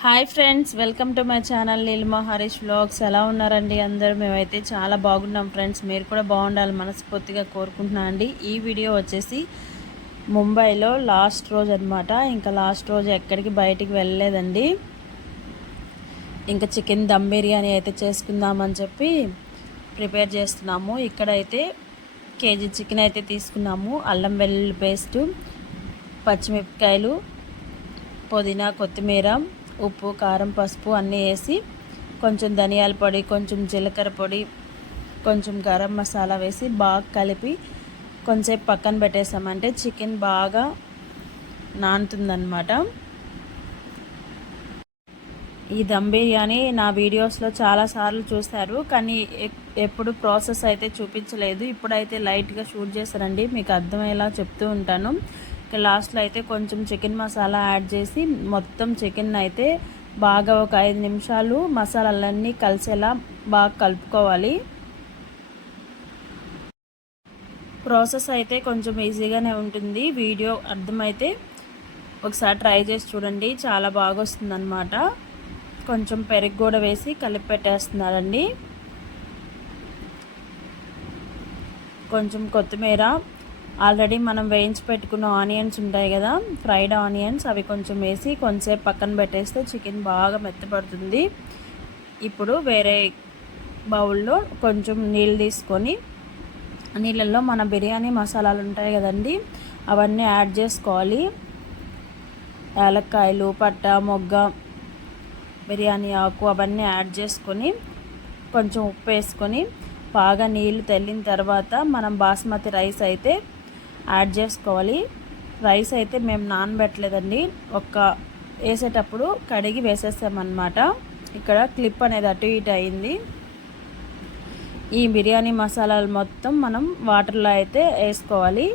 Hi friends, welcome to my channel Neelima Harish vlogs. ఎలా ఉన్నారండి అందరూ? మేమైతే చాలా బాగున్నాం ఫ్రెండ్స్. మీరు కూడా బాగుండాలి మనస్ఫూర్తిగా కోరుకుంటున్నాను అండి. ఈ వీడియో వచ్చేసి ముంబైలో లాస్ట్ రోజు అనమాట. ఇంకా లాస్ట్ రోజు ఎక్కడికి బయటికి వెళ్ళలేదండి. ఇంకా చికెన్ దమ్ బిర్యానీ అయితే చేసుకుందామని చెప్పి ప్రిపేర్ చేస్తున్నాము. ఇక్కడైతే కేజీ చికెన్ అయితే తీసుకున్నాము. అల్లం వెల్లుల్లి పేస్టు, పచ్చిమిరపకాయలు, పుదీనా, కొత్తిమీర, ఉప్పు, కారం, పసుపు అన్నీ వేసి కొంచెం ధనియాల పొడి, కొంచెం జీలకర్ర పొడి, కొంచెం గరం మసాలా వేసి బాగా కలిపి కొంచెంసేపు పక్కన పెట్టేసామంటే చికెన్ బాగా నానుతుందన్నమాట. ఈ దమ్ బిర్యానీ నా వీడియోస్లో చాలాసార్లు చూశారు, కానీ ఎప్పుడు ప్రాసెస్ అయితే చూపించలేదు. ఇప్పుడైతే లైట్గా షూట్ చేశానండి, మీకు అర్థమయ్యేలా చెప్తూ ఉంటాను. లాస్ట్లో అయితే కొంచెం చికెన్ మసాలా యాడ్ చేసి మొత్తం చికెన్ అయితే బాగా ఒక 5 నిమిషాలు మసాలాలన్నీ కలిసేలా బాగా కలుపుకోవాలి. ప్రాసెస్ అయితే కొంచెం ఈజీగానే ఉంటుంది. వీడియో అర్థమైతే ఒకసారి ట్రై చేసి చూడండి, చాలా బాగా వస్తుందన్నమాట. కొంచెం పెరుగు కూడా వేసి కలిపి పెట్టేస్తున్నారండి. కొంచెం కొత్తిమీర, ఆల్రెడీ మనం వేయించి పెట్టుకున్న ఆనియన్స్ ఉంటాయి కదా, ఫ్రైడ్ ఆనియన్స్, అవి కొంచెం వేసి కొంచెంసేపు పక్కన పెట్టేస్తే చికెన్ బాగా మెత్తపడుతుంది. ఇప్పుడు వేరే బౌల్లో కొంచెం నీళ్ళు తీసుకొని నీళ్ళల్లో మన బిర్యానీ మసాలాలు ఉంటాయి కదండి, అవన్నీ యాడ్ చేసుకోవాలి. యాలక్కాయలు, పట్ట, మొగ్గ, బిర్యానీ ఆకు అవన్నీ యాడ్ చేసుకొని కొంచెం ఉప్పు వేసుకొని బాగా నీళ్ళు తెల్లిన తర్వాత మనం బాస్మతి రైస్ అయితే యాడ్ చేసుకోవాలి. రైస్ అయితే మేము నానబెట్టలేదండి, వేసేటప్పుడు కడిగి వేసేసామన్నమాట. ఇక్కడ క్లిప్ అనేది అటు ఇటు అయింది. ఈ బిర్యానీ మసాలాలు మొత్తం మనం వాటర్లో అయితే వేసుకోవాలి.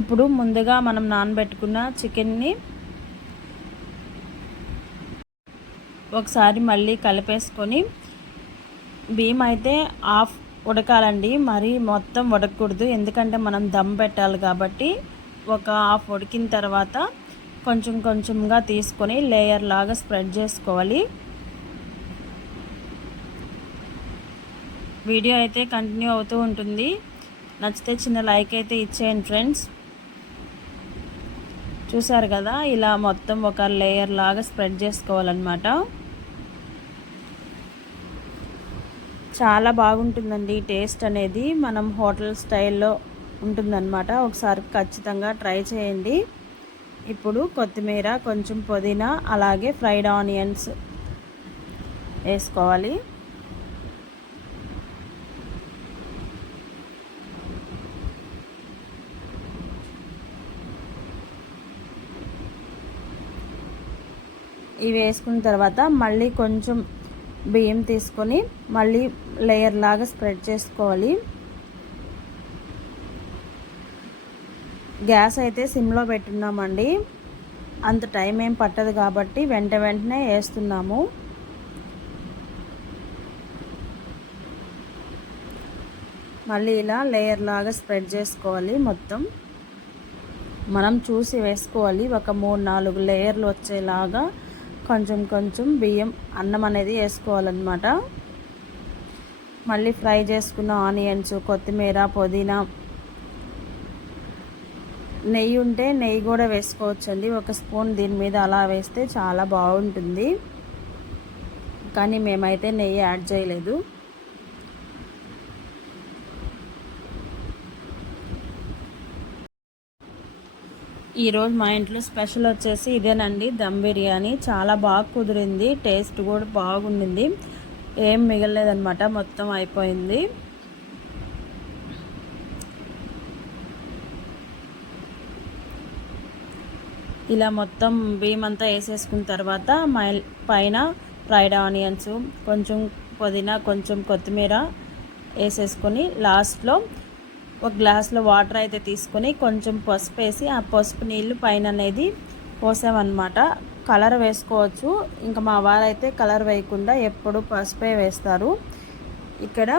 ఇప్పుడు ముందుగా మనం నానబెట్టుకున్న చికెన్ని ఒకసారి మళ్ళీ కలిపేసుకొని, బియ్యం అయితే హాఫ్ ఉడకాలండి, మరీ మొత్తం ఉడకకూడదు, ఎందుకంటే మనం దమ్ పెట్టాలి కాబట్టి. ఒక హాఫ్ ఉడికిన తర్వాత కొంచెం కొంచెంగా తీసుకొని లేయర్ లాగా స్ప్రెడ్ చేసుకోవాలి. వీడియో అయితే కంటిన్యూ అవుతూ ఉంటుంది. నచ్చితే చిన్న లైక్ అయితే ఇచ్చేయండి ఫ్రెండ్స్. చూసారు కదా, ఇలా మొత్తం ఒక లేయర్ లాగా స్ప్రెడ్ చేసుకోవాలన్నమాట. చాలా బాగుంటుందండి టేస్ట్ అనేది, మనం హోటల్ స్టైల్లో ఉంటుందన్నమాట. ఒకసారి ఖచ్చితంగా ట్రై చేయండి. ఇప్పుడు కొత్తిమీర, కొంచెం పుదీనా, అలాగే ఫ్రైడ్ ఆనియన్స్ వేసుకోవాలి. ఇవి వేసుకున్న తర్వాత మళ్ళీ కొంచెం బియ్యం తీసుకొని మళ్ళీ లేయర్ లాగా స్ప్రెడ్ చేసుకోవాలి. గ్యాస్ అయితే సిమ్లో పెట్టున్నామండి, అంత టైం ఏం పట్టదు కాబట్టి వెంటనే వేస్తున్నాము. మళ్ళీ ఇలా లేయర్ లాగా స్ప్రెడ్ చేసుకోవాలి. మొత్తం మనం చూసి వేసుకోవాలి, ఒక 3-4 లేయర్లు వచ్చేలాగా కొంచెం కొంచెం బియ్యం అన్నం అనేది వేసుకోవాలన్నమాట. మళ్ళీ ఫ్రై చేసుకున్న ఆనియన్స్, కొత్తిమీర, పుదీనా, నెయ్యి ఉంటే నెయ్యి కూడా వేసుకోవచ్చండి. ఒక స్పూన్ దీని మీద అలా వేస్తే చాలా బాగుంటుంది, కానీ మేమైతే నెయ్యి యాడ్ చేయలేదు. ఈరోజు మా ఇంట్లో స్పెషల్ వచ్చేసి ఇదేనండి, దమ్ బిర్యానీ. చాలా బాగా కుదిరింది, టేస్ట్ కూడా బాగుండింది, ఏం మిగలలేదన్నమాట, మొత్తం అయిపోయింది. ఇలా మొత్తం బియ్యం అంతా వేసేసుకున్న తర్వాత పైన ఫ్రైడ్ ఆనియన్స్, కొంచెం పుదీనా, కొంచెం కొత్తిమీర వేసేసుకొని లాస్ట్లో ఒక గ్లాస్లో వాటర్ అయితే తీసుకొని కొంచెం పసుపు వేసి ఆ పసుపు నీళ్ళు పైన అనేది పోసామన్నమాట. కలర్ వేసుకోవచ్చు, ఇంకా మా వారైతే కలర్ వేయకుండా ఎప్పుడు పసుపే వేస్తారు. ఇక్కడ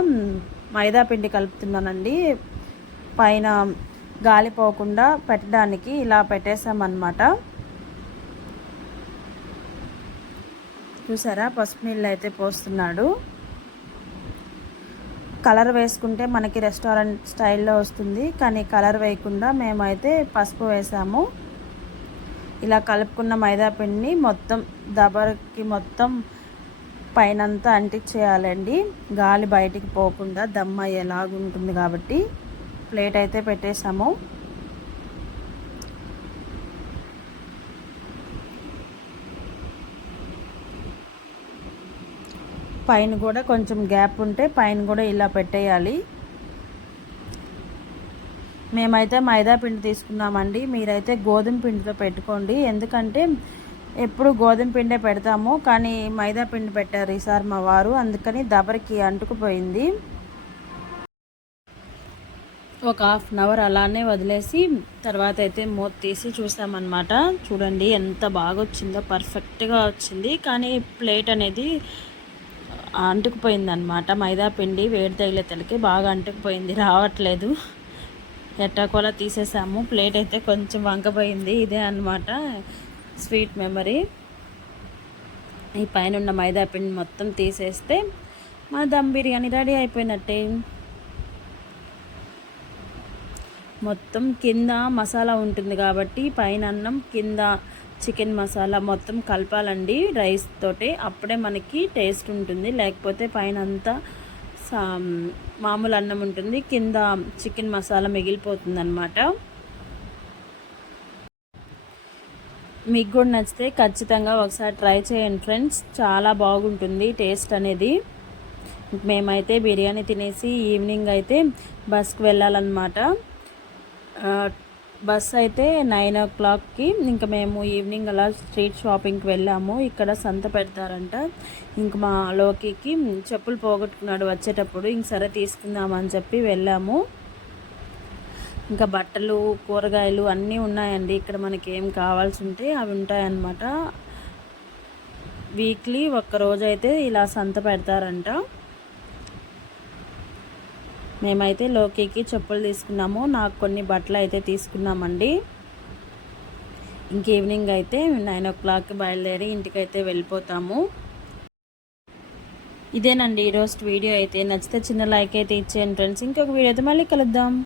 మైదా పిండి కలుపుతున్నానండి. పైన గాలి పోకుండా పెట్టడానికి ఇలా పెట్టేసామన్నమాట. చూసారా, పసుపు నీళ్ళు అయితే పోస్తున్నాడు. కలర్ వేసుకుంటే మనకి రెస్టారెంట్ స్టైల్లో వస్తుంది, కానీ కలర్ వేయకుండా మేమైతే పసుపు వేసాము. ఇలా కలుపుకున్న మైదా పిండిని మొత్తం దబరకి మొత్తం పైనంతా అంటించేయాలండి, గాలి బయటికి పోకుండా దమ్ అయ్యేలాగా ఉంటుంది కాబట్టి. ప్లేట్ అయితే పెట్టేసాము. పైన కూడా కొంచెం గ్యాప్ ఉంటే పైన కూడా ఇలా పెట్టేయాలి. మేమైతే మైదా పిండి తీసుకున్నామండి, మీరైతే గోధుమ పిండితో పెట్టుకోండి. ఎందుకంటే ఎప్పుడు గోధుమ పిండే పెడతాము, కానీ మైదా పిండి పెట్టారు ఈసారి మా వారు, అందుకని దబరికి అంటుకుపోయింది. ఒక హాఫ్ అన్ అవర్ అలానే వదిలేసి తర్వాత అయితే మూత తీసి చూసామన్నమాట. చూడండి ఎంత బాగా వచ్చిందో, పర్ఫెక్ట్గా వచ్చింది. కానీ ప్లేట్ అనేది అంటుకుపోయిందనమాట. మైదా పిండి వేడి తగిలే తలకి బాగా అంటుకుపోయింది, రావట్లేదు. ఎట్టాకోలా తీసేసాము. ప్లేట్ అయితే కొంచెం వంకపోయింది. ఇదే అన్నమాట స్వీట్ మెమరీ. ఈ పైన ఉన్న మైదా పిండి మొత్తం తీసేస్తే మా దమ్ బిర్యానీ రెడీ అయిపోయినట్టే. మొత్తం కింద మసాలా ఉంటుంది కాబట్టి పైన అన్నం, కింద చికెన్ మసాలా మొత్తం కలపాలండి రైస్ తోటి, అప్పుడే మనకి టేస్ట్ ఉంటుంది. లేకపోతే పైన అంతా మామూలు అన్నం ఉంటుంది, కింద చికెన్ మసాలా మిగిలిపోతుంది అన్నమాట. మీకు కూడా నచ్చితే ఖచ్చితంగా ఒకసారి ట్రై చేయండి ఫ్రెండ్స్, చాలా బాగుంటుంది టేస్ట్ అనేది. మేమైతే బిర్యానీ తినేసి ఈవినింగ్ అయితే బస్కి వెళ్ళాలన్నమాట. బస్ అయితే 9 o'clockకి. ఇంకా మేము ఈవినింగ్ అలా స్ట్రీట్ షాపింగ్కి వెళ్ళాము. ఇక్కడ సంత పెడతారంట. ఇంక మా లోకికి చెప్పులు పోగొట్టుకున్నాడు వచ్చేటప్పుడు, ఇంక సరే తీసుకుందామని చెప్పి వెళ్ళాము. ఇంకా బట్టలు, కూరగాయలు అన్నీ ఉన్నాయండి ఇక్కడ. మనకి ఏం కావాల్సి ఉంటే అవి ఉంటాయన్నమాట. వీక్లీ ఒక్కరోజు అయితే ఇలా సంత పెడతారంట. మేమైతే లోకికి చెప్పులు తీసుకున్నాము, నాకు కొన్ని బట్టలు అయితే తీసుకున్నామండి. ఇంక ఈవినింగ్ అయితే 9 o'clockకి బయలుదేరి ఇంటికైతే వెళ్ళిపోతాము. ఇదేనండి ఈరోజు వీడియో అయితే. నచ్చితే చిన్న లైక్ అయితే ఇచ్చేయండి ఫ్రెండ్స్. ఇంకొక వీడియో అయితే మళ్ళీ కలుద్దాం.